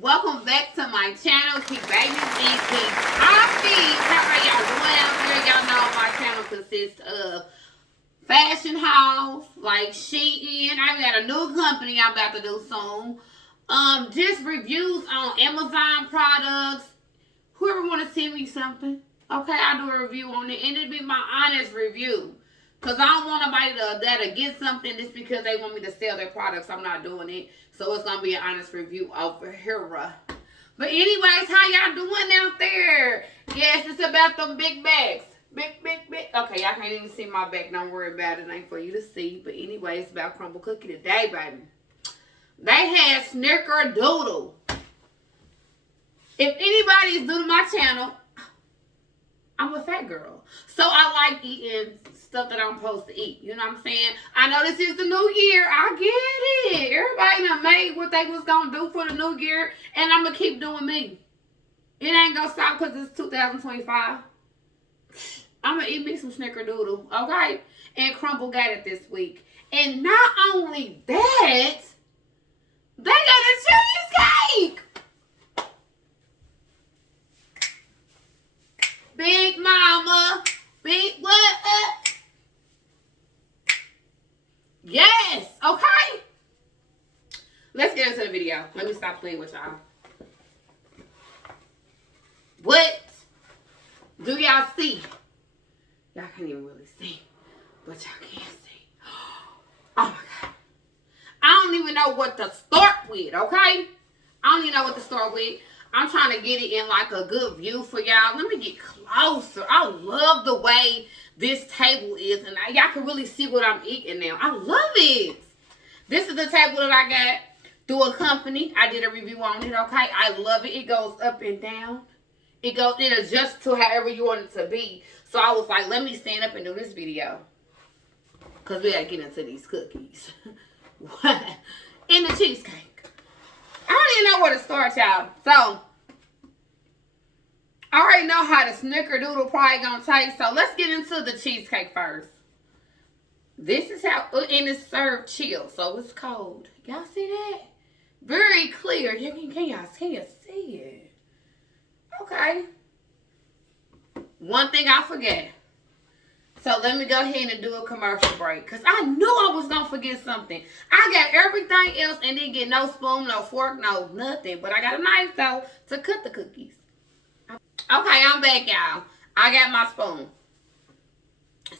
Welcome back to my channel, QueenKey83. How are y'all doing out there? Y'all know my channel consists of fashion hauls, like Shein. I got a new company I'm about to do soon. Just reviews on Amazon products. Whoever want to send me something, okay, I'll do a review on it, and it'll be my honest review. Because I don't want nobody that'll get something just because they want me to sell their products. I'm not doing it. So it's going to be an honest review over here. But anyways, how y'all doing out there? Yes, it's about them big bags. Big. Okay, y'all can't even see my back. Don't worry about it. It ain't for you to see. But anyways, it's about CRUMBL cookie today, baby. They had Snickerdoodle. If anybody's new to my channel, I'm a fat girl. So I like eating stuff that I'm supposed to eat. You know what I'm saying? I know this is the new year. I get it. Everybody done made what they was going to do for the new year. And I'm going to keep doing me. It ain't going to stop because it's 2025. I'm going to eat me some Snickerdoodle. Okay? And CRUMBL got it this week. And not only that, they got a cheesecake. Big mama. Big what? Yes. Okay. Let's get into the video. Let me stop playing with y'all. What do y'all see? Y'all can't even really see. But y'all can see. Oh my God. I don't even know what to start with, okay? I don't even know what to start with. I'm trying to get it in like a good view for y'all. Let me get closer. I love the way this table is. And y'all can really see what I'm eating now. I love it. This is the table that I got through a company. I did a review on it, okay? I love it. It goes up and down. It adjusts to however you want it to be. So I was like, let me stand up and do this video. Because we got to get into these cookies. In the cheesecake. I don't even know where to start, y'all. So, I already know how the Snickerdoodle probably gonna taste. So, let's get into the cheesecake first. This is how, and it's served chilled, so it's cold. Y'all see that? Very clear. Can y'all see it? Okay. One thing I forget. So let me go ahead and do a commercial break. Because I knew I was going to forget something. I got everything else and didn't get no spoon, no fork, no nothing. But I got a knife, though, to cut the cookies. Okay, I'm back, y'all. I got my spoon.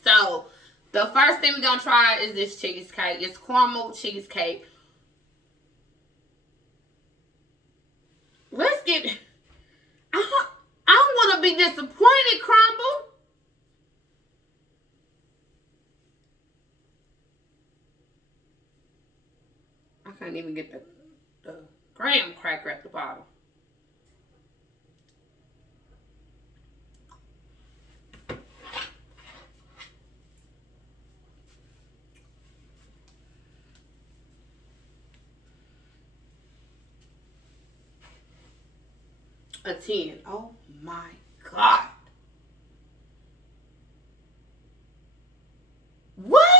So, the first thing we're going to try is this cheesecake. It's caramel cheesecake. Let's get... I don't want to be disappointed, CRUMBL. I can't even get the graham cracker at the bottom. A 10. Oh my God. What?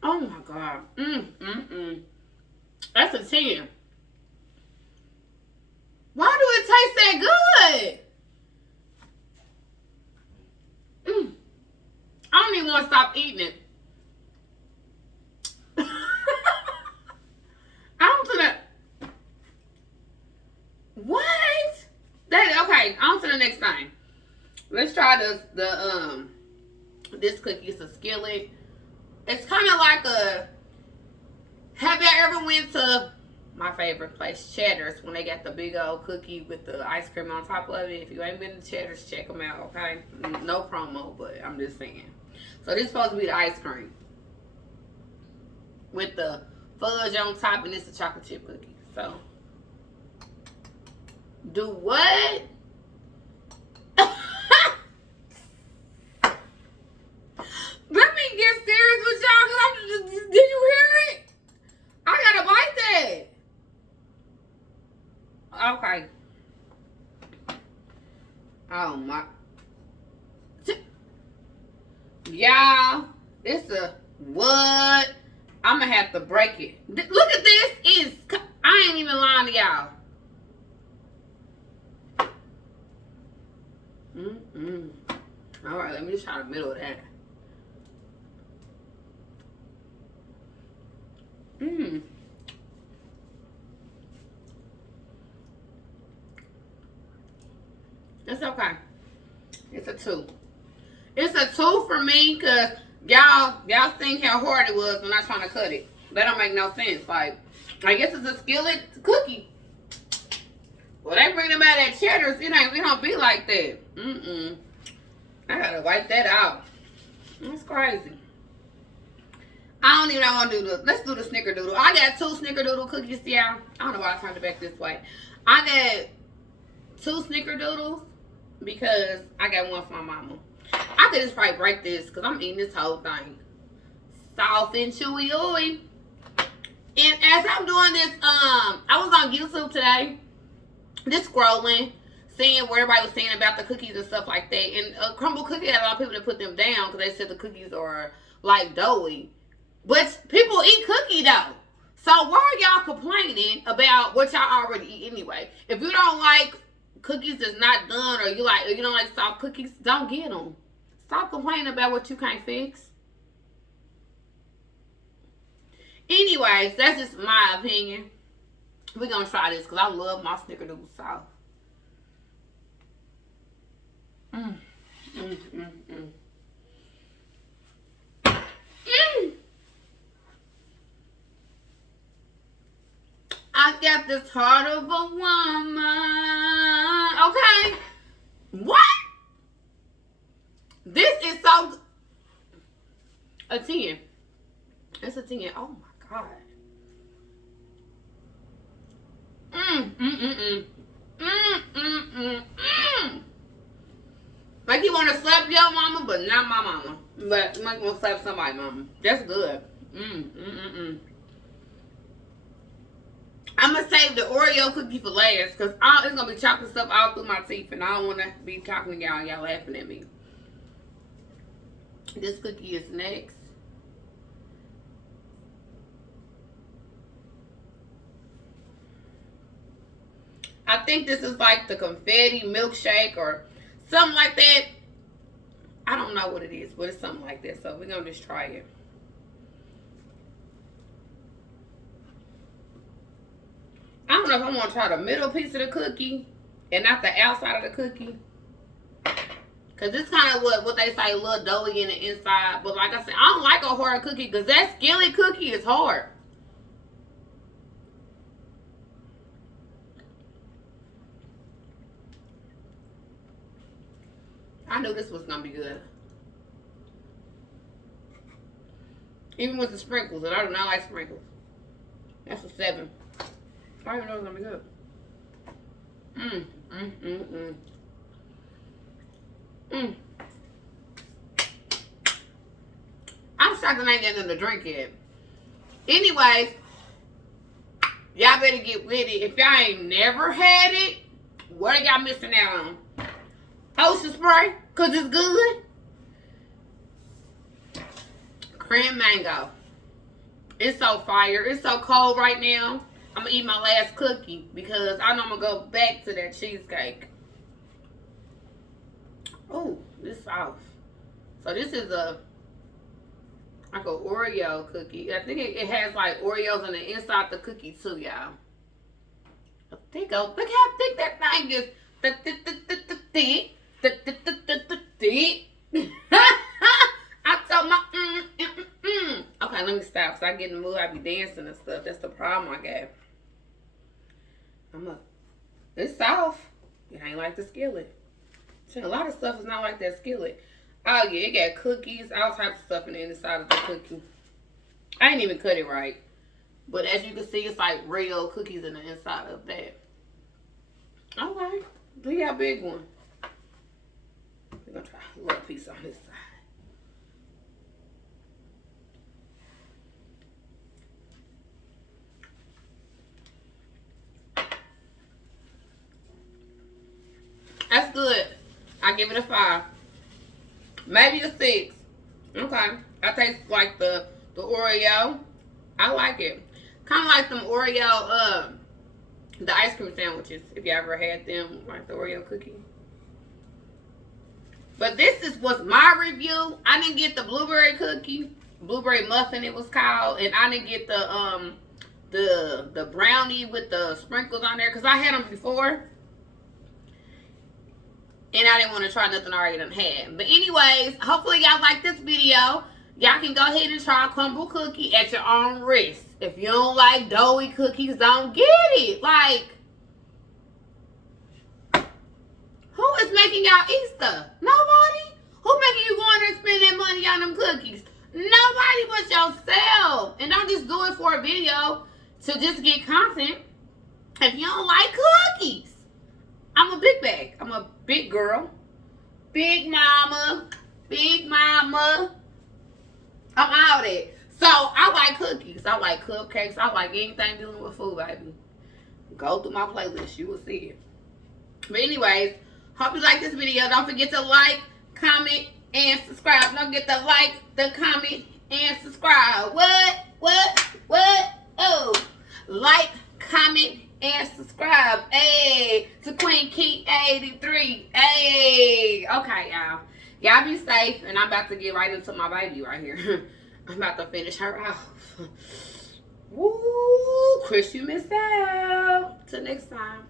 Oh my God. That's a 10. Why do it taste that good? I don't even want to stop eating it. What? Okay, on to the next thing. Let's try this cookie. It's a skillet. It's kind of like a... Have y'all ever went to my favorite place, Cheddar's, when they got the big old cookie with the ice cream on top of it? If you ain't been to Cheddar's, check them out, okay? No promo, but I'm just saying. So this is supposed to be the ice cream with the fudge on top, and it's a chocolate chip cookie. So, do what? Let me get serious with y'all. Did you hear it? I gotta bite that. Okay. Oh my. Y'all, y'all. It's a what? I'm gonna have to break it. Look at this. I ain't even lying to y'all. All right, let me just try the middle of that. It's okay. It's a 2. It's a 2 for me because y'all think how hard it was when I was trying to cut it. That don't make no sense. Like, I guess it's a skillet cookie. Well, they bring them out at Cheddar's. It don't be like that. I gotta wipe that out. That's crazy. I don't even know what to do this. Let's do the snickerdoodle. I got 2 snickerdoodle cookies, y'all. I don't know why I turned it back this way. I got 2 snickerdoodles because I got one for my mama. I could just probably break this because I'm eating this whole thing. Soft and chewy ooey. And as I'm doing this, I was on YouTube today, just scrolling, seeing what everybody was saying about the cookies and stuff like that. And CRUMBL cookie had a lot of people that put them down because they said the cookies are like doughy. But people eat cookie dough. So why are y'all complaining about what y'all already eat anyway? If you don't like cookies that's not done, or you don't like soft cookies, don't get them. Stop complaining about what you can't fix. Anyways, that's just my opinion. We're gonna try this because I love my snickerdoodle sauce. I got this heart of a woman. Okay. What? This is so good. A 10. It's a 10. Oh my God. Like you want to slap your mama, but not my mama. But you might want to slap somebody's mama. That's good. I'm going to save the Oreo cookie for last because it's going to be chocolate stuff all through my teeth. And I don't want to be talking to y'all and y'all laughing at me. This cookie is next. I think this is like the confetti milkshake or something like that. I don't know what it is, but it's something like that. So we're going to just try it. I don't know if I want to try the middle piece of the cookie and not the outside of the cookie. Because it's kind of what they say, a little doughy in the inside. But like I said, I don't like a hard cookie because that skillet cookie is hard. I knew this was going to be good. Even with the sprinkles, and I do not like sprinkles. That's a 7. I didn't know it was going to be good. I'm shocked that I ain't got nothing to drink yet. Anyways, y'all better get with it. If y'all ain't never had it, what are y'all missing out on? Ocean spray, because it's good. Cream mango. It's so fire. It's so cold right now. I'm going to eat my last cookie because I know I'm going to go back to that cheesecake. Oh, this soft. So this is like an Oreo cookie. I think it has like Oreos on the inside of the cookie too, y'all. Look how thick that thing is. I told my Okay, let me stop because I get in the mood. I be dancing and stuff. That's the problem I got. It's soft. It ain't like the skillet. A lot of stuff is not like that skillet. Oh yeah, it got cookies, all types of stuff in the inside of the cookie. I ain't even cut it right. But as you can see, it's like real cookies in the inside of that. Okay, do your big one. We're gonna try a little piece on this side. That's good. I give it a 5. Maybe a 6. Okay. I taste like the Oreo. I like it. Kind of like them Oreo, the ice cream sandwiches. If you ever had them, like the Oreo cookie. But this was my review. I didn't get the blueberry cookie, blueberry muffin it was called, and I didn't get the brownie with the sprinkles on there because I had them before. And I didn't want to try nothing I already done had. But anyways, hopefully y'all like this video. Y'all can go ahead and try a crumble cookie at your own risk. If you don't like doughy cookies, don't get it. Like, who is making y'all Easter? Nobody? Who making you go in there and spend that money on them cookies? Nobody but yourself. And don't just do it for a video to just get content. If you don't like cookies, I'm a big bag. I'm a big girl. Big mama. Big mama. I'm all that. So, I like cookies. I like cupcakes. I like anything dealing with food, baby. Go through my playlist. You will see it. But anyways, hope you like this video. Don't forget to like, comment, and subscribe. Don't forget to like, the comment, and subscribe. What? Oh. Like, comment, and subscribe. Hey, to QueenKey83. Hey. Okay, y'all. Y'all be safe. And I'm about to get right into my baby right here. I'm about to finish her off. Woo. Chris, you missed out. Till next time.